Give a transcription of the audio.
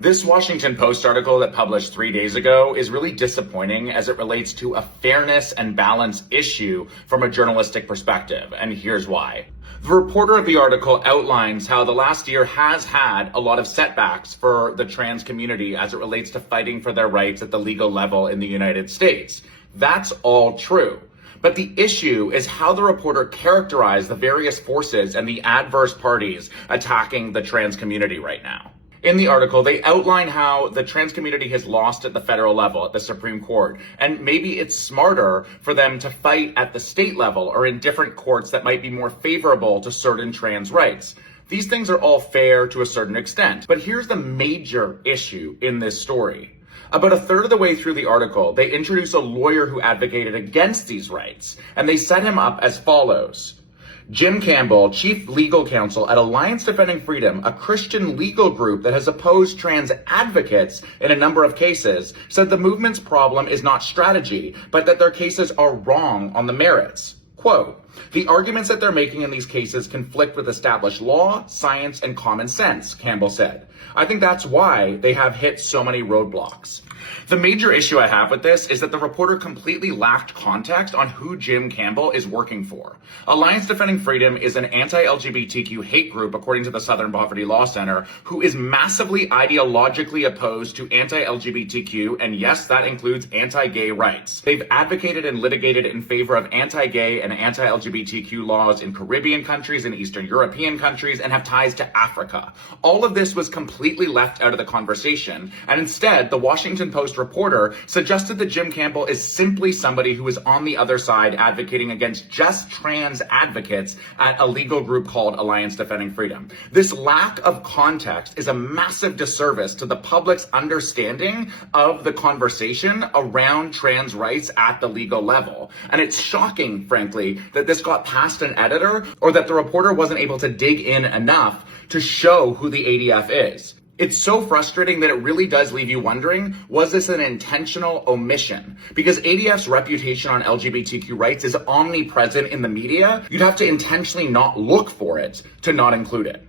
This Washington Post article that published 3 days ago is really disappointing as it relates to a fairness and balance issue from a journalistic perspective, and here's why. The reporter of the article outlines how the last year has had a lot of setbacks for the trans community as it relates to fighting for their rights at the legal level in the United States. That's all true. But the issue is how the reporter characterized the various forces and the adverse parties attacking the trans community right now. In the article, they outline how the trans community has lost at the federal level, at the Supreme Court, and maybe it's smarter for them to fight at the state level or in different courts that might be more favorable to certain trans rights. These things are all fair to a certain extent, but here's the major issue in this story. About a third of the way through the article, they introduce a lawyer who advocated against these rights, and they set him up as follows. Jim Campbell, chief legal counsel at Alliance Defending Freedom, a Christian legal group that has opposed trans advocates in a number of cases, said the movement's problem is not strategy, but that their cases are wrong on the merits. Quote, the arguments that they're making in these cases conflict with established law, science, and common sense, Campbell said. I think that's why they have hit so many roadblocks. The major issue I have with this is that the reporter completely lacked context on who Jim Campbell is working for. Alliance Defending Freedom is an anti-LGBTQ hate group, according to the Southern Poverty Law Center, who is massively ideologically opposed to anti-LGBTQ, and yes, that includes anti-gay rights. They've advocated and litigated in favor of anti-gay and anti-LGBTQ laws in Caribbean countries and Eastern European countries, and have ties to Africa. All of this was completely left out of the conversation, and instead, the Washington Post reporter suggested that Jim Campbell is simply somebody who is on the other side advocating against just trans advocates at a legal group called Alliance Defending Freedom. This lack of context is a massive disservice to the public's understanding of the conversation around trans rights at the legal level. And it's shocking, frankly, that this got past an editor or that the reporter wasn't able to dig in enough to show who the ADF is. It's so frustrating that it really does leave you wondering, was this an intentional omission? Because ADF's reputation on LGBTQ rights is omnipresent in the media. You'd have to intentionally not look for it to not include it.